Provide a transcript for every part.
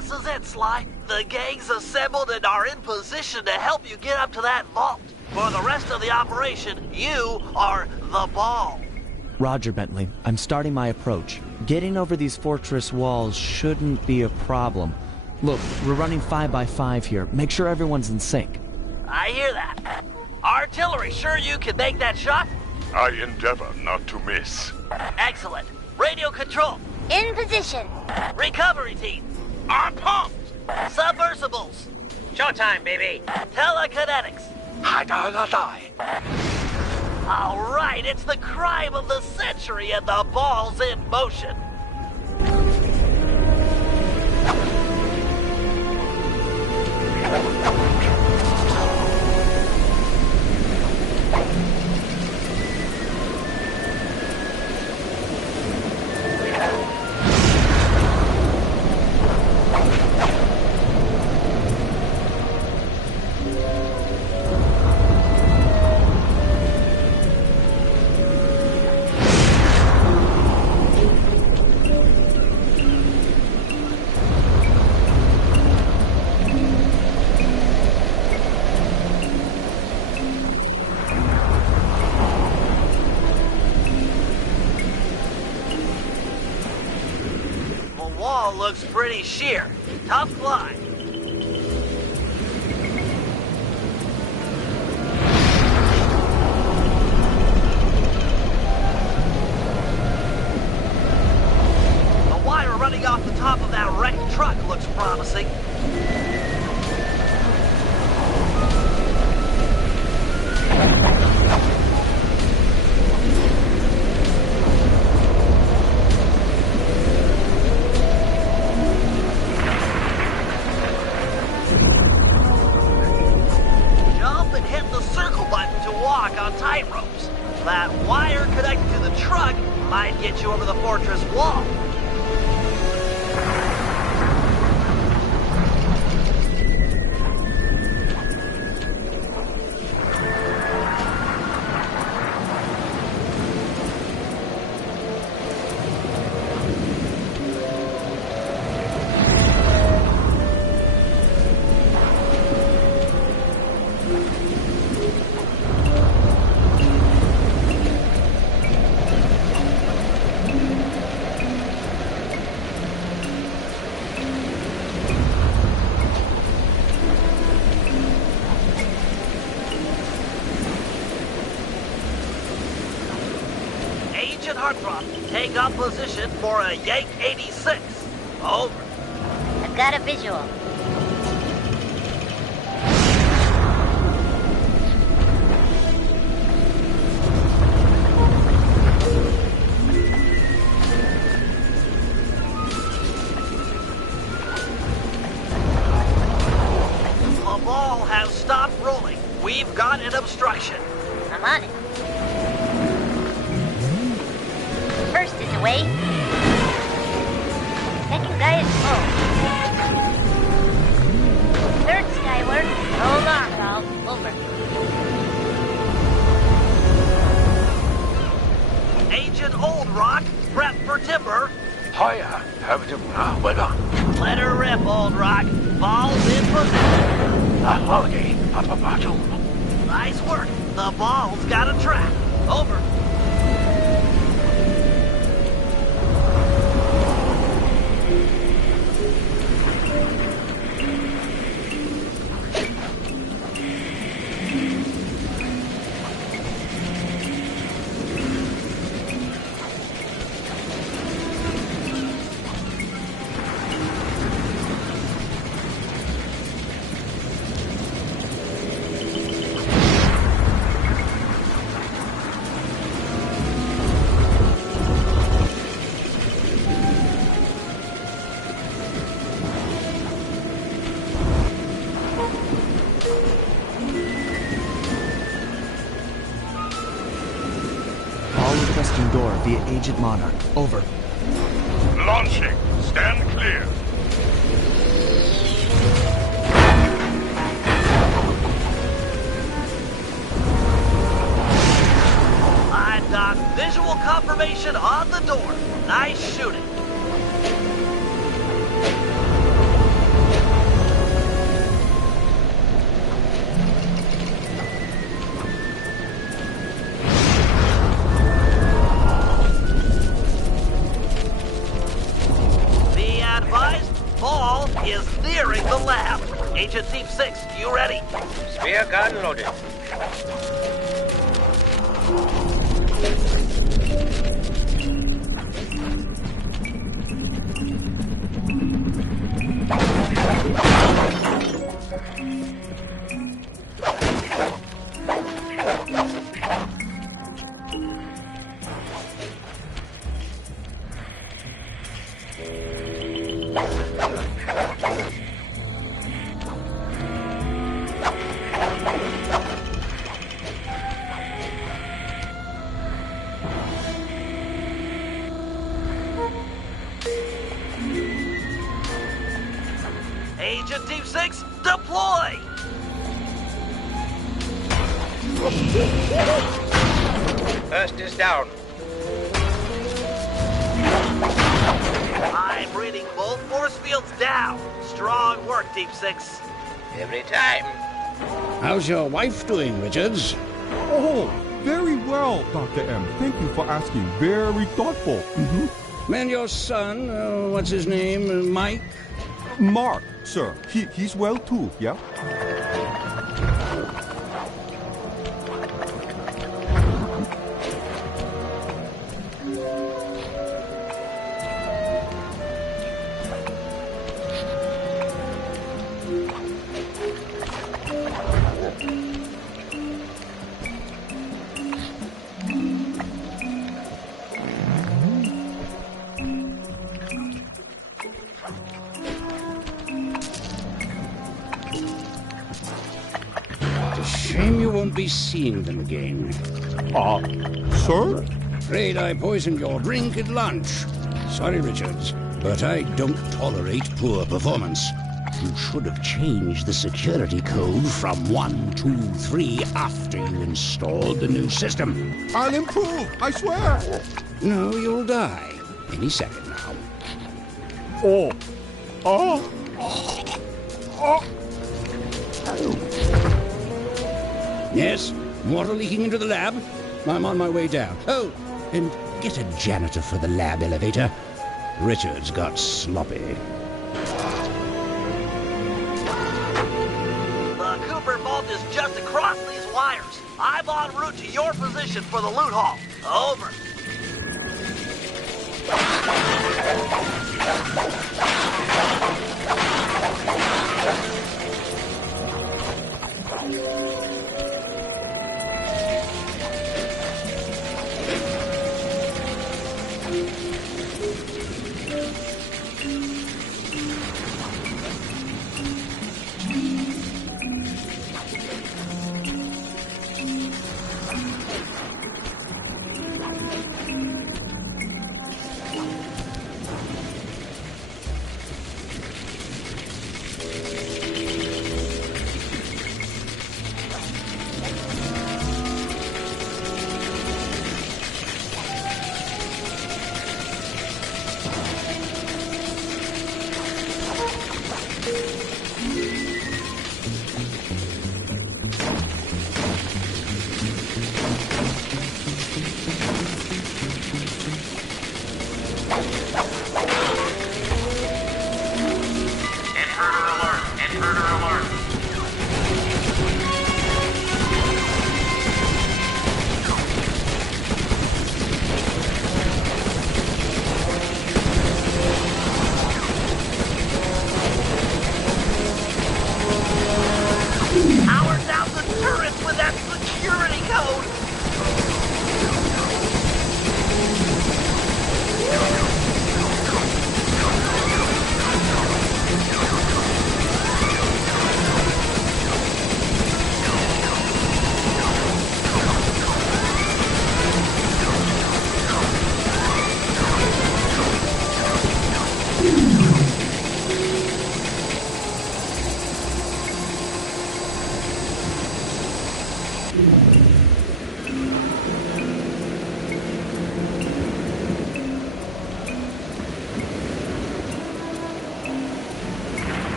This is it, Sly. The gang's assembled and are in position to help you get up to that vault. For the rest of the operation, you are the ball. Roger, Bentley. I'm starting my approach. Getting over these fortress walls shouldn't be a problem. Look, we're running 5 by 5 here. Make sure everyone's in sync. I hear that. Artillery, sure you can make that shot? I endeavor not to miss. Excellent. Radio control. In position. Recovery team. I'm pumped! Submersibles. Showtime, baby. Telekinetics. All right, it's the crime of the century and the ball's in motion. Looks pretty sheer. Tough climb. The wire running off the top of that wrecked truck looks promising. Tight ropes. That wire connected to the truck might get you over the fortress wall. Take up position for a Yank 86. Over. I've got a visual. The ball has stopped rolling. We've got an obstruction. I'm on it. First is away. Second guy is full. Third skyward. Hold on, pal. Over. Agent Old Rock, prep for timber. Hiya, have to Let her rip, Old Rock. Ball's in position. Nice work. The ball's got a track. Over. Western door via Agent Monarch. Over. Launching. Stand clear. I've got visual confirmation on the door. Nice shooting. Agent Deep Six, you ready? Spear gun loaded. Agent Deep Six, deploy! First is down. I'm reading both force fields down. Strong work, Deep Six. Every time. How's your wife doing, Richards? Oh, very well, Dr. M. Thank you for asking. Very thoughtful. And your son, what's his name, Mike? Mark, sir. He's well too, yeah? Shame you won't be seeing them again. Sir? Afraid I poisoned your drink at lunch. Sorry, Richards, but I don't tolerate poor performance. You should have changed the security code from 1, 2, 3 after you installed the new system. I'll improve, I swear. No, you'll die. Any second now. Oh. Yes? Water leaking into the lab? I'm on my way down. Oh, and get a janitor for the lab elevator. Richards got sloppy. The Cooper vault is just across these wires. I'm en route to your position for the loot haul. Over. Power down the turrets with that security code!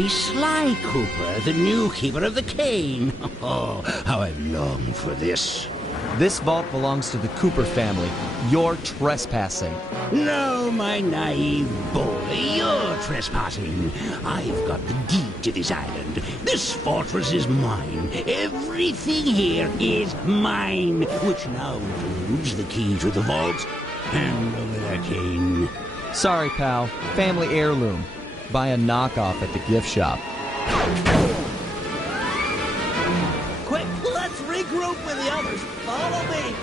be Sly Cooper, the new keeper of the cane. Oh, how I've longed for this. This vault belongs to the Cooper family. You're trespassing. No, my naive boy, you're trespassing. I've got the deed to this island. This fortress is mine. Everything here is mine, which now includes the key to the vault and the leather cane. Sorry, pal. Family heirloom. Buy a knockoff at the gift shop. Quick, let's regroup with the others. Follow me.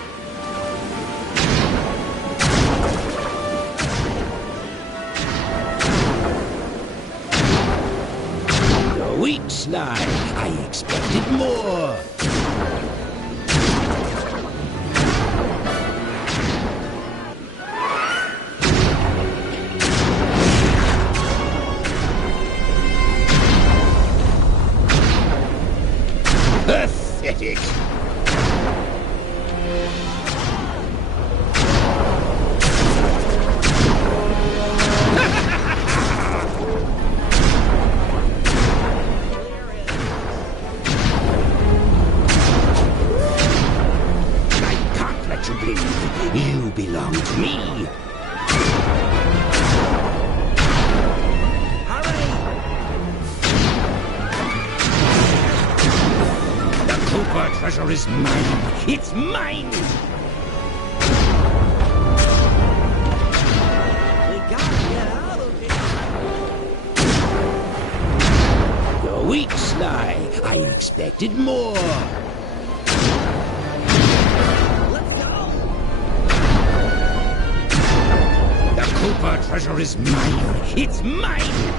You're weak, Sly. I expected more. Pathetic. I can't let you leave. You belong to me. Cooper treasure is mine. It's mine! We gotta get out of here. You're weak, Sly. I expected more. Let's go. The Cooper treasure is mine. It's mine!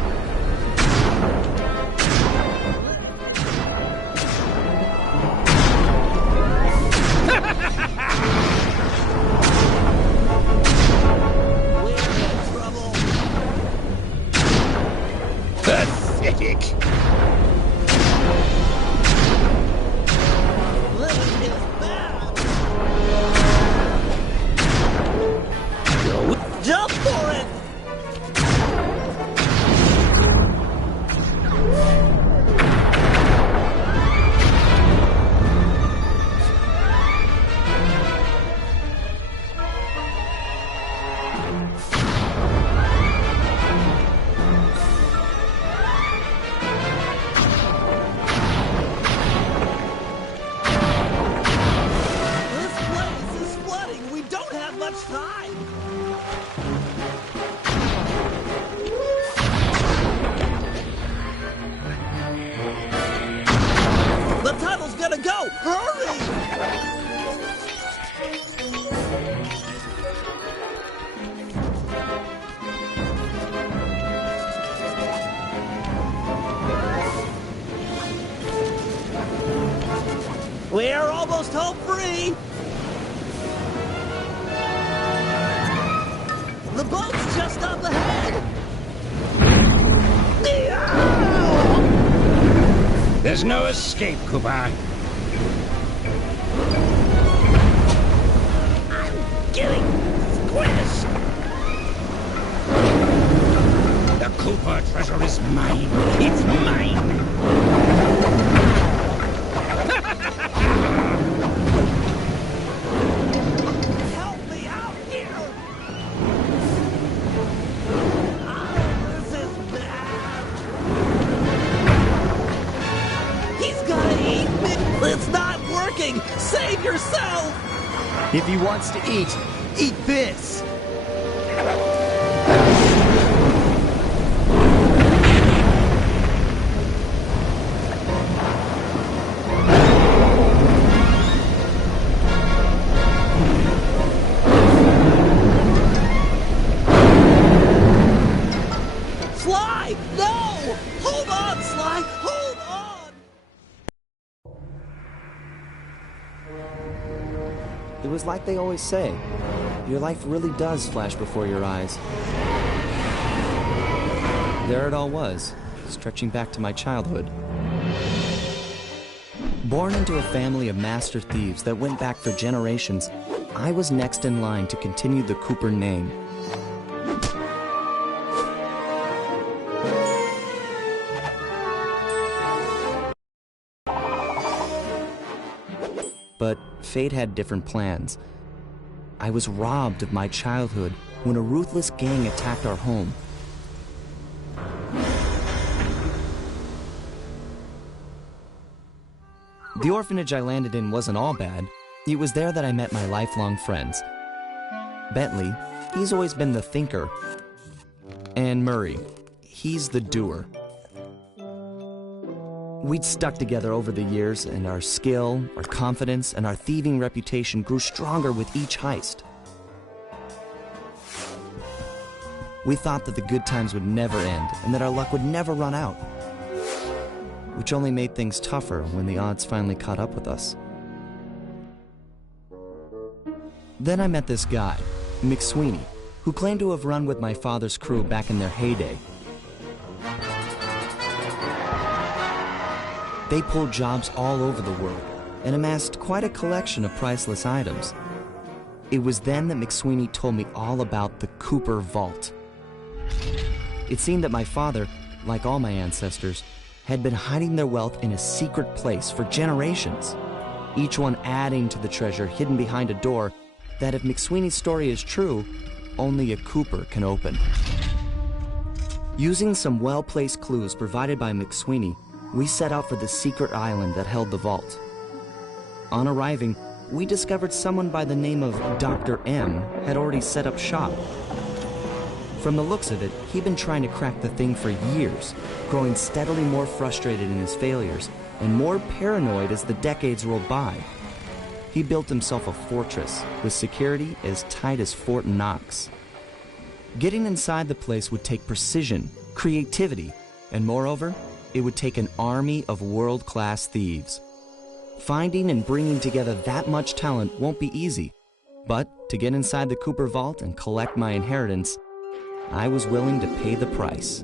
Pathetic. Living is bad. Jump for it. The tunnel's gonna go! Hurry! We're almost home free! The boat's just up ahead! There's no escape, Cooper. I'm getting squished! The Cooper treasure is mine. It's mine! Help me out here! This is bad! He's gonna eat me! It's not working! Save yourself! If he wants to eat this! Sly! No! Hold on, Sly! Hold on! It was like they always say. Your life really does flash before your eyes. There it all was, stretching back to my childhood. Born into a family of master thieves that went back for generations, I was next in line to continue the Cooper name. but fate had different plans. I was robbed of my childhood when a ruthless gang attacked our home. The orphanage I landed in wasn't all bad. It was there that I met my lifelong friends. Bentley, he's always been the thinker. And Murray, he's the doer. We'd stuck together over the years, and our skill, our confidence, and our thieving reputation grew stronger with each heist. We thought that the good times would never end, and that our luck would never run out, which only made things tougher when the odds finally caught up with us. Then I met this guy, McSweeney, who claimed to have run with my father's crew back in their heyday. They pulled jobs all over the world and amassed quite a collection of priceless items. It was then that McSweeney told me all about the Cooper Vault. It seemed that my father, like all my ancestors, had been hiding their wealth in a secret place for generations, each one adding to the treasure hidden behind a door that, if McSweeney's story is true, only a Cooper can open. Using some well-placed clues provided by McSweeney, we set out for the secret island that held the vault. On arriving, we discovered someone by the name of Dr. M had already set up shop. From the looks of it, he'd been trying to crack the thing for years, growing steadily more frustrated in his failures and more paranoid as the decades rolled by. He built himself a fortress with security as tight as Fort Knox. Getting inside the place would take precision, creativity, and moreover, it would take an army of world-class thieves. Finding and bringing together that much talent won't be easy, but to get inside the Cooper Vault and collect my inheritance, I was willing to pay the price.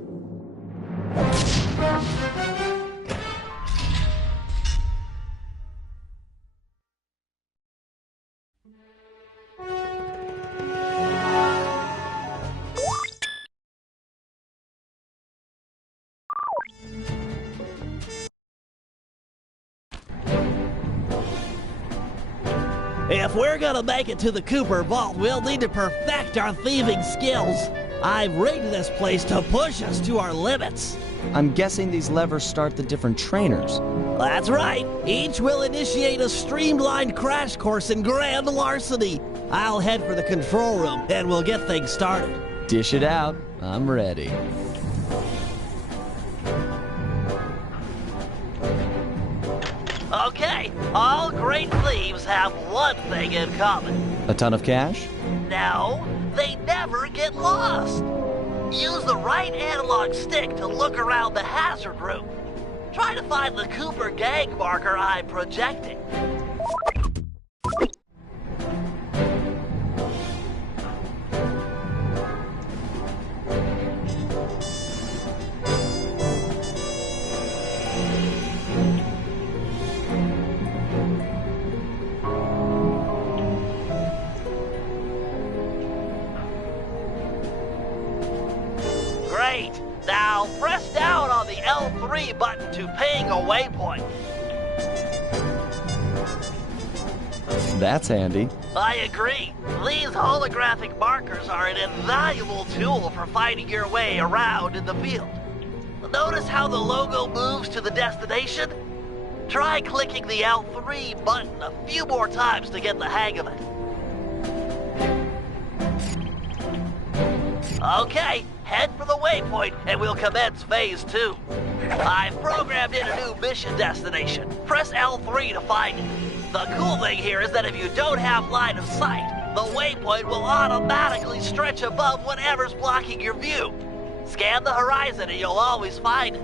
If we're gonna make it to the Cooper Vault, we'll need to perfect our thieving skills. I've rigged this place to push us to our limits. I'm guessing these levers start the different trainers. That's right. Each will initiate a streamlined crash course in grand larceny. I'll head for the control room, and we'll get things started. Dish it out. I'm ready. Okay, all great thieves have one thing in common. A ton of cash? No, they never get lost. Use the right analog stick to look around the hazard room. Try to find the Cooper gang marker I'm projecting. Great. Now press down on the L3 button to ping a waypoint. That's handy. I agree. These holographic markers are an invaluable tool for finding your way around in the field. Notice how the logo moves to the destination? Try clicking the L3 button a few more times to get the hang of it. Okay, head for the waypoint and we'll commence phase 2. I've programmed in a new mission destination. Press L3 to find it. The cool thing here is that if you don't have line of sight, the waypoint will automatically stretch above whatever's blocking your view. Scan the horizon and you'll always find it.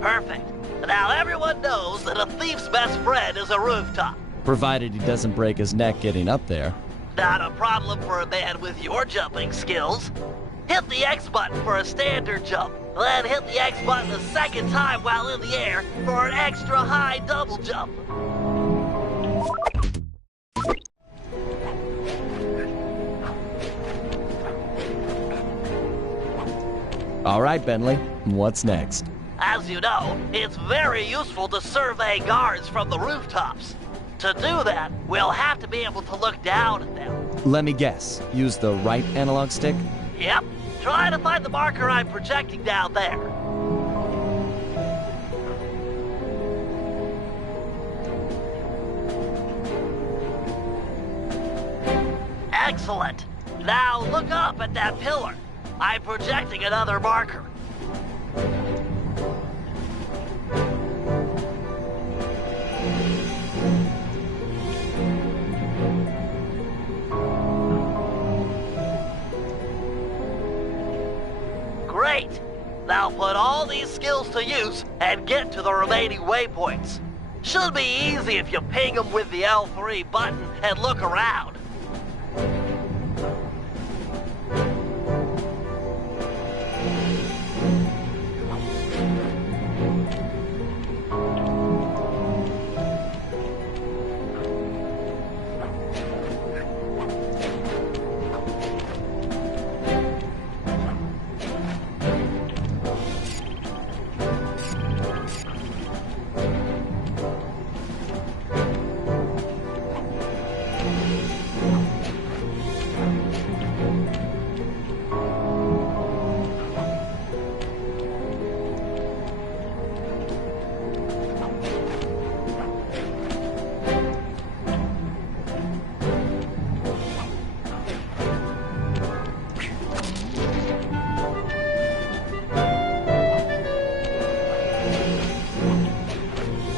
Perfect. Now everyone knows that a thief's best friend is a rooftop. Provided he doesn't break his neck getting up there. Not a problem for a man with your jumping skills. Hit the X button for a standard jump, then hit the X button a second time while in the air for an extra high double jump. All right, Bentley, what's next? As you know, it's very useful to survey guards from the rooftops. To do that, we'll have to be able to look down at them. Let me guess. Use the right analog stick? Yep. Try to find the marker I'm projecting down there. Excellent. Now look up at that pillar. I'm projecting another marker. Great! Now put all these skills to use and get to the remaining waypoints. Should be easy if you ping them with the L3 button and look around.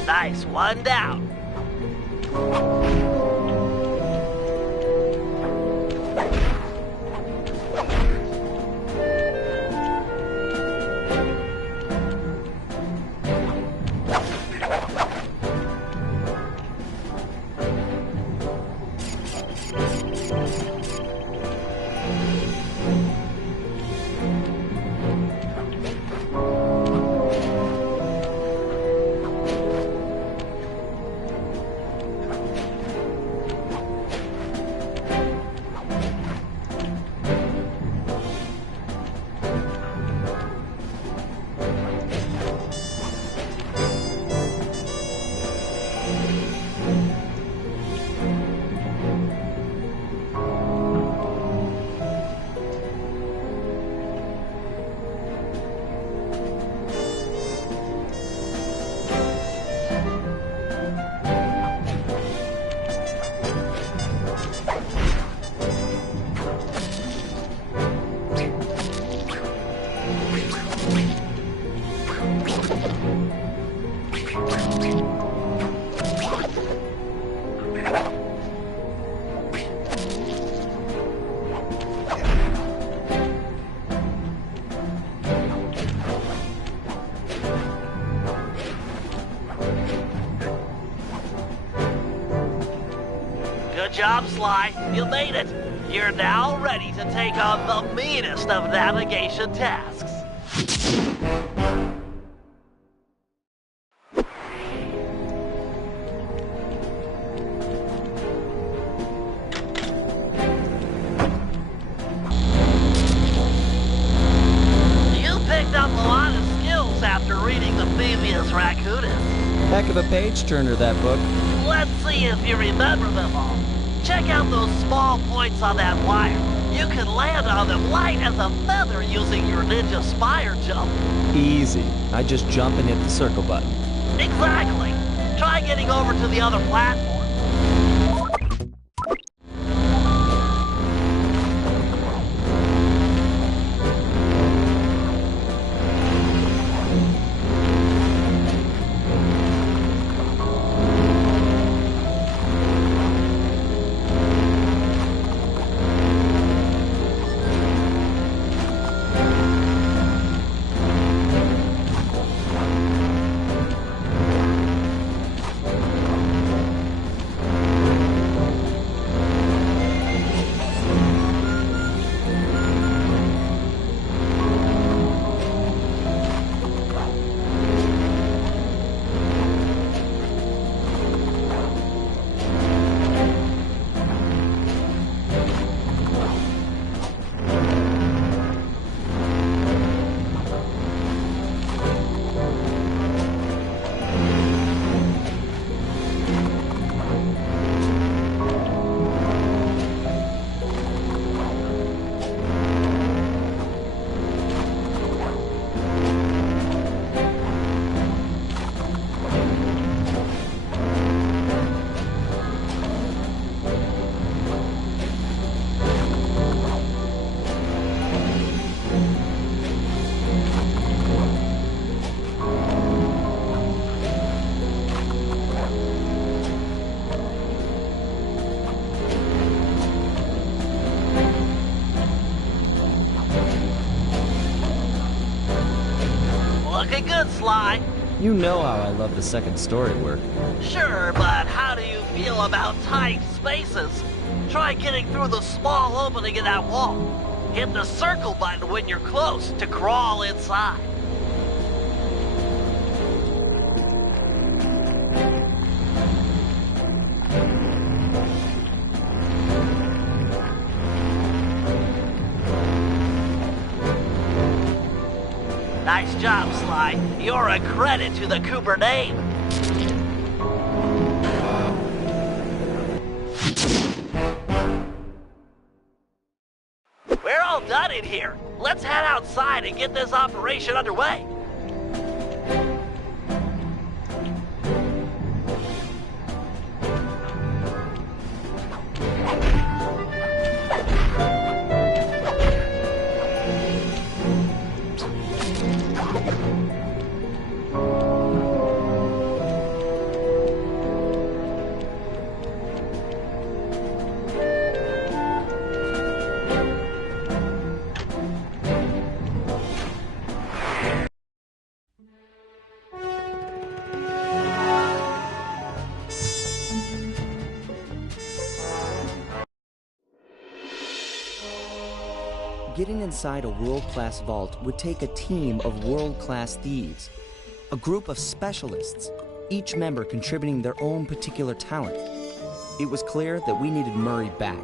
Nice, one down. Good job, Sly. You made it. You're now ready to take on the meanest of navigation tasks. You picked up a lot of skills after reading the Phoebius Raccoonus. Heck of a page-turner, that book. Let's see if you remember them all. Check out those small points on that wire. You can land on them light as a feather using your Ninja Spire jump. Easy. I just jump and hit the circle button. Exactly. Try getting over to the other platform. Sly? You know how I love the second story work. Sure, but how do you feel about tight spaces? Try getting through the small opening in that wall. Hit the circle button when you're close to crawl inside. Nice job, Sly. You're a credit to the Cooper name. We're all done in here. Let's head outside and get this operation underway. Getting inside a world-class vault would take a team of world-class thieves, a group of specialists, each member contributing their own particular talent. It was clear that we needed Murray back.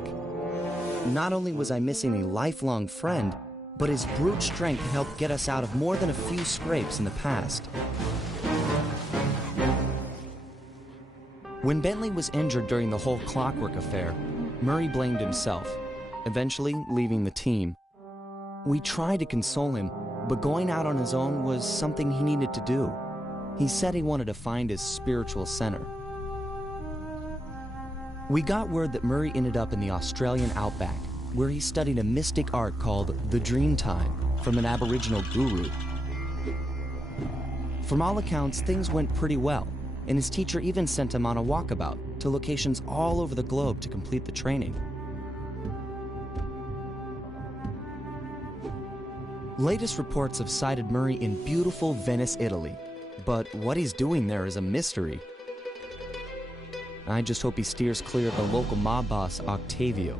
Not only was I missing a lifelong friend, but his brute strength helped get us out of more than a few scrapes in the past. When Bentley was injured during the whole Clockwork affair, Murray blamed himself, eventually leaving the team. We tried to console him, but going out on his own was something he needed to do. He said he wanted to find his spiritual center. We got word that Murray ended up in the Australian outback, where he studied a mystic art called the Dreamtime from an Aboriginal guru. From all accounts, things went pretty well, and his teacher even sent him on a walkabout to locations all over the globe to complete the training. Latest reports have cited Murray in beautiful Venice, Italy, but what he's doing there is a mystery. I just hope he steers clear of the local mob boss, Octavio.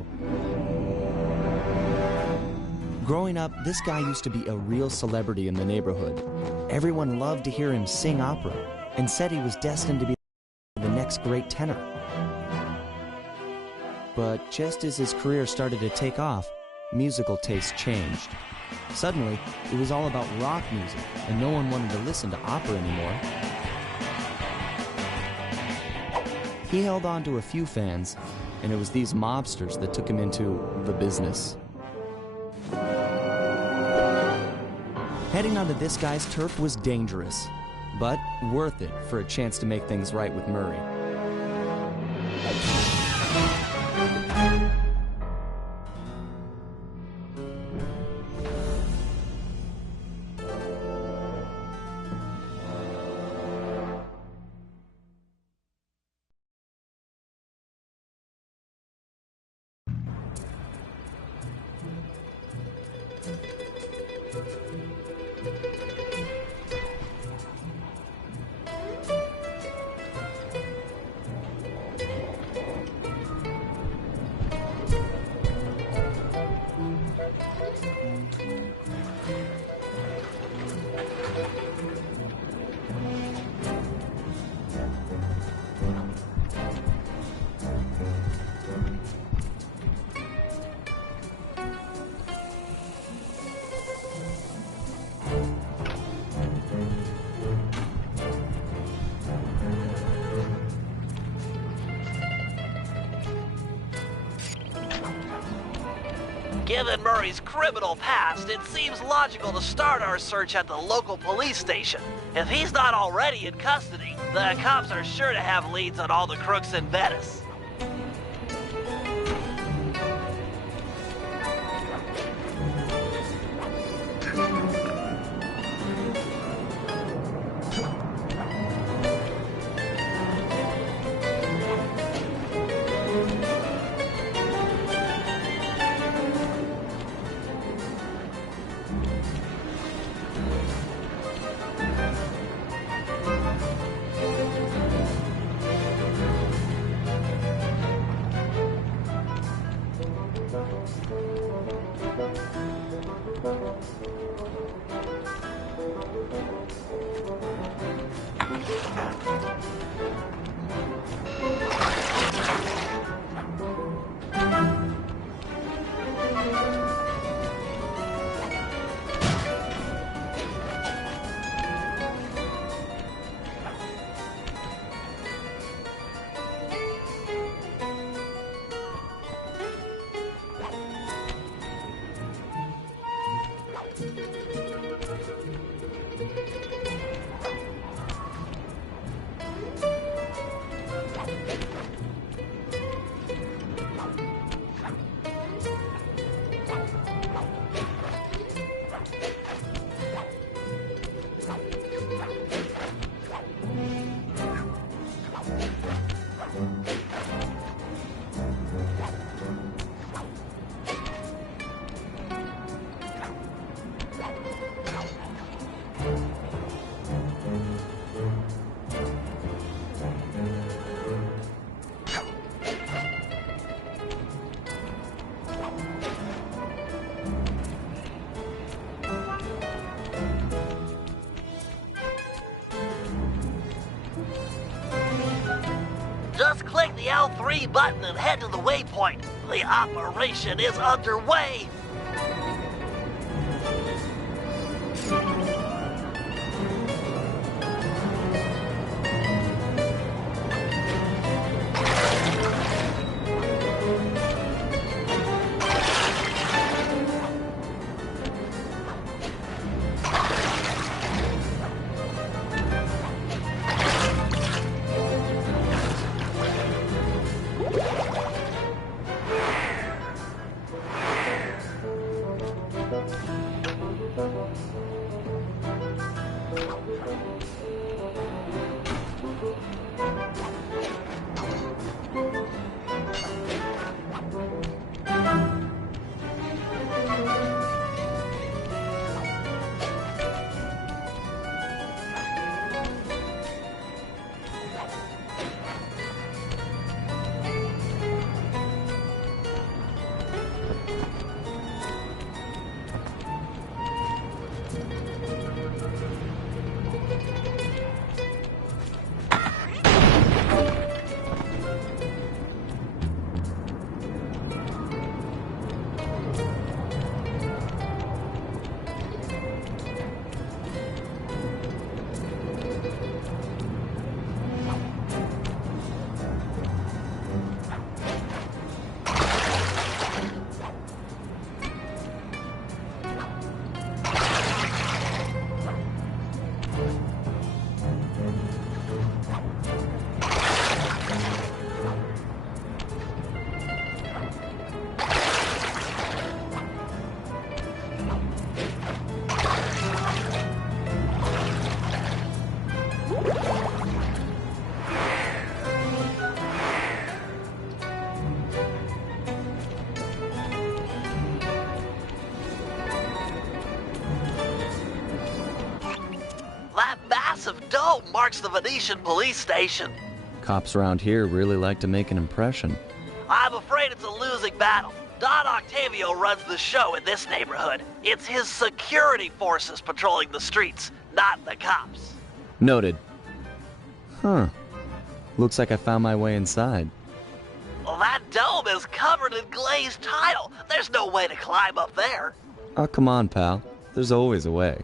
Growing up, this guy used to be a real celebrity in the neighborhood. Everyone loved to hear him sing opera and said he was destined to be the next great tenor. But just as his career started to take off, musical tastes changed. Suddenly, it was all about rock music, and no one wanted to listen to opera anymore. He held on to a few fans, and it was these mobsters that took him into the business. Heading onto this guy's turf was dangerous, but worth it for a chance to make things right with Murray. Given Murray's criminal past, it seems logical to start our search at the local police station. If he's not already in custody, the cops are sure to have leads on all the crooks in Venice. Just click the L3 button and head to the waypoint. The operation is underway. That massive dome marks the Venetian police station. Cops around here really like to make an impression. I'm afraid it's a losing battle. Don Octavio runs the show in this neighborhood. It's his security forces patrolling the streets, not the cops. Noted. Huh. Looks like I found my way inside. Well, that dome is covered in glazed tile. There's no way to climb up there. Oh, come on, pal. There's always a way.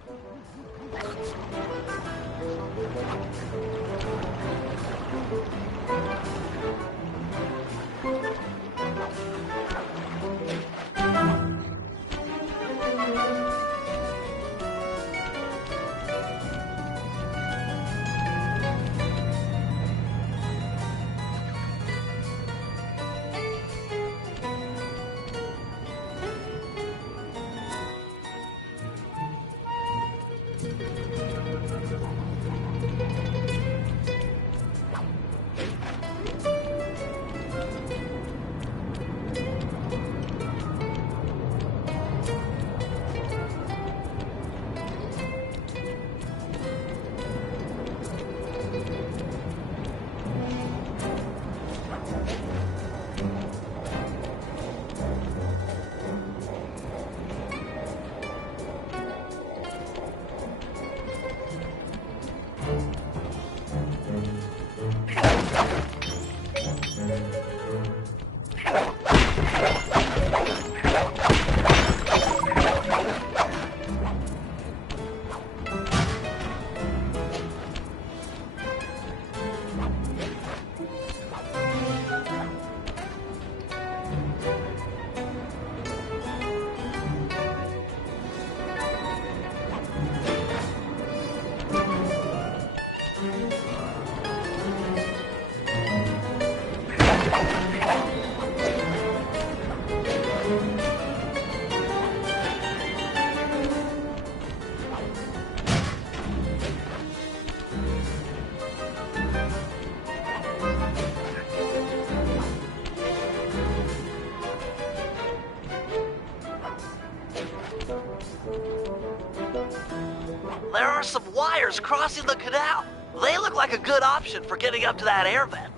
There are some wires crossing the canal. They look like a good option for getting up to that air vent.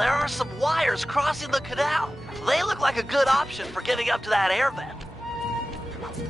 There are some wires crossing the canal. They look like a good option for getting up to that air vent.